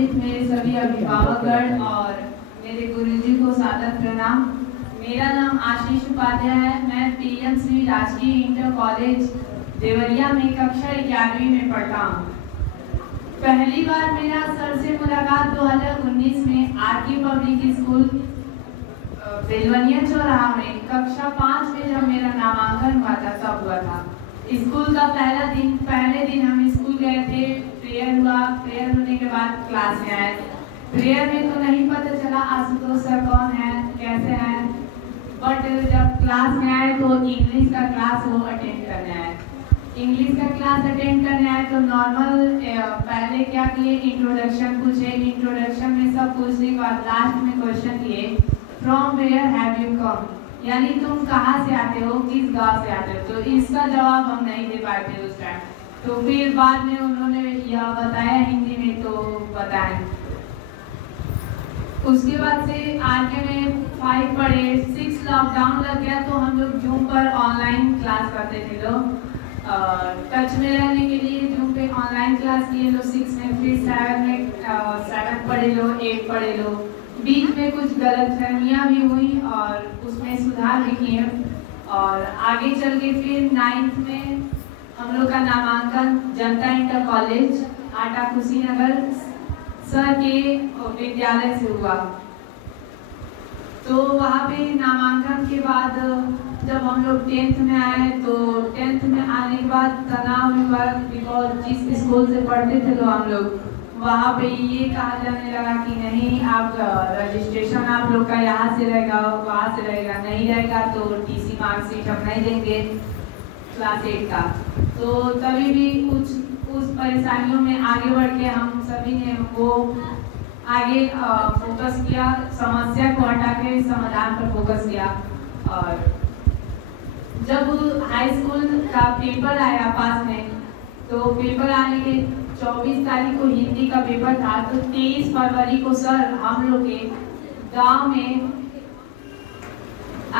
उपस्थित मेरे सभी अभिभावकगण और मेरे गुरुजी को सादर प्रणाम। मेरा नाम आशीष उपाध्याय है। मैं PM श्री राजकीय इंटर कॉलेज देवरिया में कक्षा 11वीं में पढ़ता हूँ। पहली बार मेरा सर से मुलाकात 2019 में RK पब्लिक स्कूल बेलवनिया चौराहा में कक्षा 5 में जब मेरा नामांकन हुआ था तब हुआ था। स्कूल का पहले दिन हम स्कूल गए थे, प्रेयर हुआ, प्रेयर होने के बाद क्लास में आए। प्रेयर में तो नहीं पता चला आशुतोष सर कौन है, कैसे हैं, बट जब क्लास में आए तो इंग्लिश का क्लास वो अटेंड करने आए। इंग्लिश का क्लास अटेंड करने आए तो नॉर्मल पहले क्या किए, इंट्रोडक्शन पूछे। इंट्रोडक्शन में सब पूछने के बाद लास्ट में क्वेश्चन किए, from where have you come, यानी तुम कहाँ से आते हो, किस गांव से आते हो। तो इसका जवाब हम नहीं दे पाए थे उस टाइम। तो फिर बाद में उन्होंने यह बताया हिंदी में, तो बताएं। उसके बाद से आगे में 5 पढ़े, 6 लॉकडाउन लग गया तो हम लोग जूम पर ऑनलाइन क्लास करते थे लोग। टच में रहने के लिए जूम पे ऑनलाइन क्लास किए लो 6 में। फिर 7 पढ़े लो, 8 पढ़े लो। बीच में कुछ गलतफहमियां भी हुई और उसमें सुधार भी किए। और आगे चल के फिर 9th में हम लोग का नामांकन जनता इंटर कॉलेज आटा कुशीनगर सर के विद्यालय से हुआ। तो वहाँ पे नामांकन के बाद जब हम लोग 10th में आए तो 10th में आने के बाद तनाव भी हुआ, बिकॉज जिस स्कूल से पढ़ते थे तो हम लोग वहाँ पे ये कहा जाने लगा कि नहीं, आप रजिस्ट्रेशन आप लोग का यहाँ से रहेगा, वहाँ से रहेगा, नहीं रहेगा तो TC मार्कशीट हम नहीं देंगे क्लास 8 का। तो तभी भी उस परेशानियों में आगे बढ़ के हम सभी ने वो आगे फोकस किया, समस्या को हटा के समाधान पर फोकस किया। और जब हाई स्कूल का पेपर आया पास में, तो पेपर आने के 24 तारीख को हिंदी का पेपर था, तो 23 फरवरी को सर हम लोग के गांव में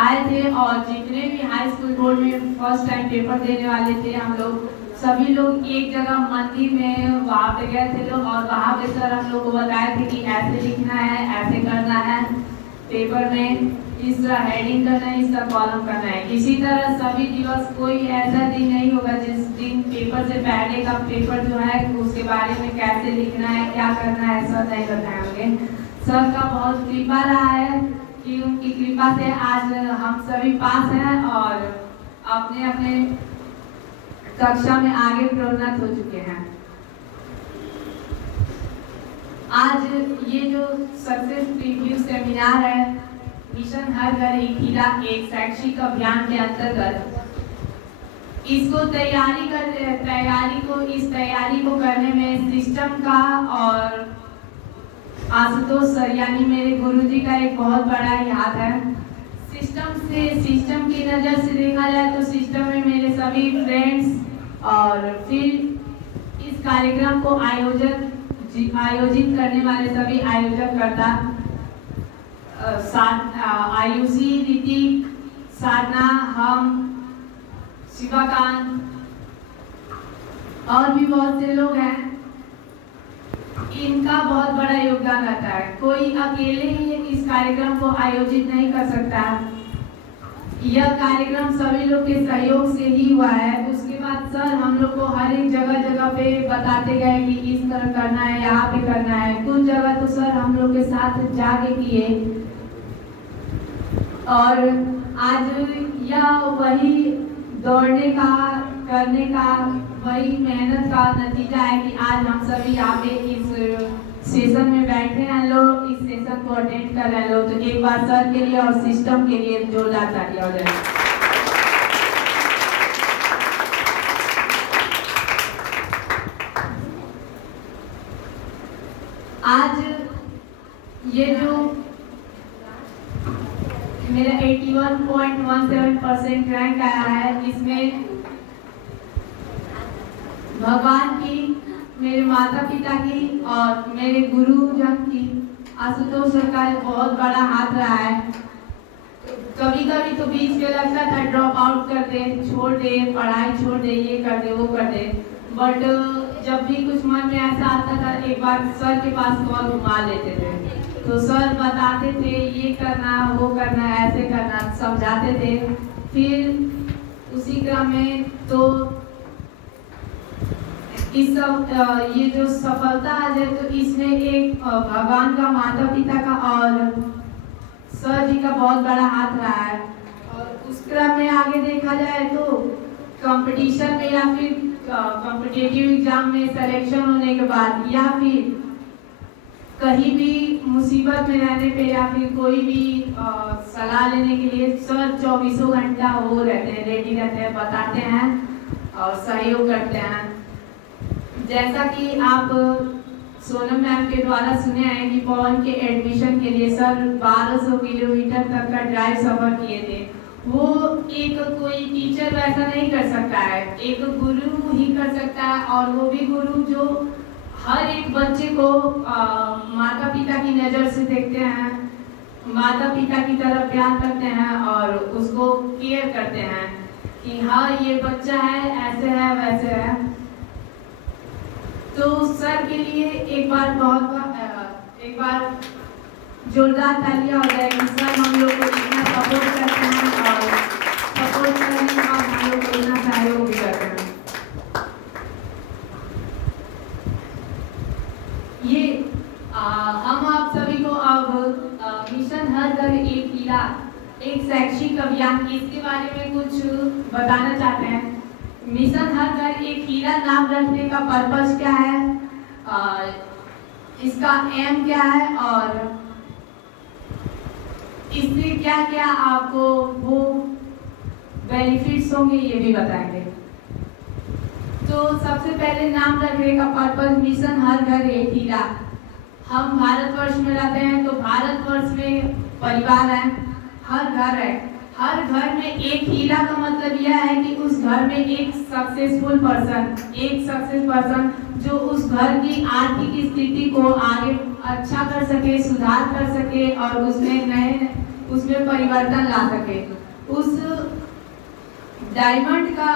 आए थे और जितने भी हाई स्कूल बोर्ड में फर्स्ट टाइम पेपर देने वाले थे हम लोग सभी लोग एक जगह मंदिर में वहाँ पे गए थे लोग। और वहाँ पे सर हम लोग को बताए थे कि ऐसे लिखना है, ऐसे करना है, पेपर में इस तरह हेडिंग करना है, इस तरह कॉलम करना है। इसी तरह सभी दिवस, कोई ऐसा दिन नहीं होगा जिस दिन पेपर से पहले का पेपर जो है उसके बारे में कैसे लिखना है, क्या करना है, सब नहीं बताएंगे। सर का बहुत कृपा रहा है कि उनकी कृपा से आज हम सभी पास हैं और अपने अपने कक्षा में आगे प्रोन्नत हो चुके हैं। आज ये जो सक्सेस प्रीव्यू सेमिनार है मिशन हर घर एक हीरा एक शैक्षिक अभियान के अंतर्गत, इसको तैयारी को करने में सिस्टम का और आशुतोष सर यानी मेरे गुरुजी का एक बहुत बड़ा ही हाथ है। सिस्टम की नज़र से देखा जाए तो सिस्टम में मेरे सभी फ्रेंड्स और फिर इस कार्यक्रम को आयोजित करने वाले सभी आयोजककर्ता आयुषी, ऋतिक, साधना, हम, शिवाकांत और भी बहुत से लोग हैं। इनका बहुत बड़ा योगदान रहता है। कोई अकेले ही इस कार्यक्रम को आयोजित नहीं कर सकता। यह कार्यक्रम सभी लोग के सहयोग से ही हुआ है। उसके बाद सर हम लोग को हर एक जगह पे बताते गए कि इस तरह करना है, यहाँ पे करना है। कुछ जगह तो सर हम लोग के साथ जाके किए और आज यह वही दौड़ने का, करने का, वही मेहनत का नतीजा है कि आज हम सभी यहाँ पे इस सेशन में बैठे हैं लोग, इस सेशन को अटेंड कर रहे हैं लोग। तो एक बार सर के लिए और सिस्टम के लिए जोरदार तालियां हो जाए। आज ये जो मेरा 81.17% रैंक आया है, इसमें भगवान की, मेरे माता पिता की और मेरे गुरुजन की, आशुतोष सर का बहुत बड़ा हाथ रहा है। कभी कभी तो बीच में लगता था ड्रॉप आउट कर दे, छोड़ दे, पढ़ाई छोड़ दे, ये कर दे, वो कर दे, बट जब भी कुछ मन में ऐसा आता था, एक बार सर के पास कॉल घुमा लेते थे, तो सर बताते थे ये करना, वो करना, ऐसे करना, समझाते थे। फिर उसी क्रम में तो इस सब ये जो सफलता है तो इसमें एक भगवान का, माता पिता का और सर जी का बहुत बड़ा हाथ रहा है। और उस क्रम में आगे देखा जाए तो कंपटीशन में या फिर कॉम्पिटिटिव एग्जाम में सिलेक्शन होने के बाद या फिर कहीं भी मुसीबत में रहने पे या फिर कोई भी सलाह लेने के लिए सर 24 घंटा वो रहते हैं, रेडी रहते हैं, बताते हैं और सहयोग करते हैं। जैसा कि आप सोनम मैम के द्वारा सुने हैं कि पवन के एडमिशन के लिए सर 1200 किलोमीटर तक का ड्राइव सफर किए थे। वो एक कोई टीचर वैसा नहीं कर सकता है, एक गुरु ही कर सकता है, और वो भी गुरु जो हर एक बच्चे को माता पिता की नज़र से देखते हैं, माता पिता की तरफ प्यार करते हैं और उसको केयर करते हैं कि हाँ ये बच्चा है, ऐसे है, वैसे है। तो सर के लिए एक बार जोरदार तालियां हो जाए कि सर हम लोग को इतना सपोर्ट करते हैं और सपोर्ट करने के बाद हम लोग को इतना सहयोग भी करते हैं। ये हम आप सभी को अब मिशन हर घर एक हीरा, एक शैक्षिक अभियान, इसके बारे में कुछ बताना चाहते हैं। मिशन हर घर एक हीरा नाम रखने का पर्पस क्या है, इसका एम क्या है और इससे क्या क्या आपको वो बेनिफिट्स होंगे ये भी बताएंगे। तो सबसे पहले नाम रखने का पर्पस मिशन हर घर एक हीरा। हम भारतवर्ष में रहते हैं तो भारतवर्ष में परिवार है, हर घर है, हर घर में एक हीरा का मतलब यह है कि उस घर में एक सक्सेसफुल पर्सन जो उस घर की आर्थिक स्थिति को आगे अच्छा कर सके, सुधार कर सके और उसमें परिवर्तन ला सके। उस डायमंड का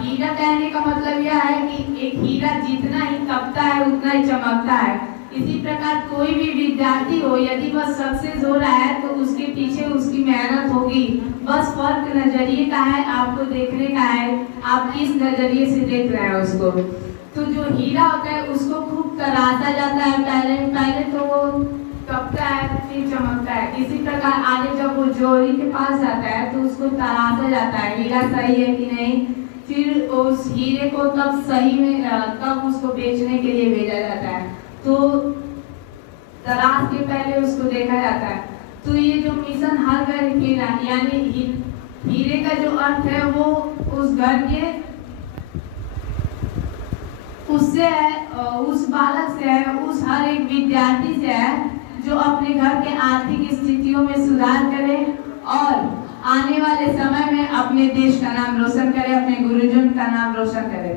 हीरा कहने का मतलब यह है कि एक हीरा जितना ही तपता है उतना ही चमकता है। इसी प्रकार कोई भी विद्यार्थी हो, यदि वह सक्सेस हो रहा है तो उसके पीछे उसकी मेहनत होगी, बस फर्क नजरिए का है, आपको देखने का है, आप किस नजरिए से देख रहे हैं उसको। तो जो हीरा होता है उसको खूब तराशा जाता है, पहले तो वो तपता है फिर चमकता है। इसी प्रकार आगे जब वो जोड़ी के पास जाता है तो उसको तराशा जाता है, हीरा सही है कि नहीं, फिर उस हीरे को तब सही में तब उसको बेचने के लिए भेजा जाता है। तो तराश के पहले उसको देखा जाता है। तो ये जो मिशन हर घर हीरा, यानी हीरे का जो अर्थ है वो उस घर के उससे है, उस बालक से है, उस हर एक विद्यार्थी से है जो अपने घर के आर्थिक स्थितियों में सुधार करे और आने वाले समय में अपने देश का नाम रोशन करे, अपने गुरुजन का नाम रोशन करे।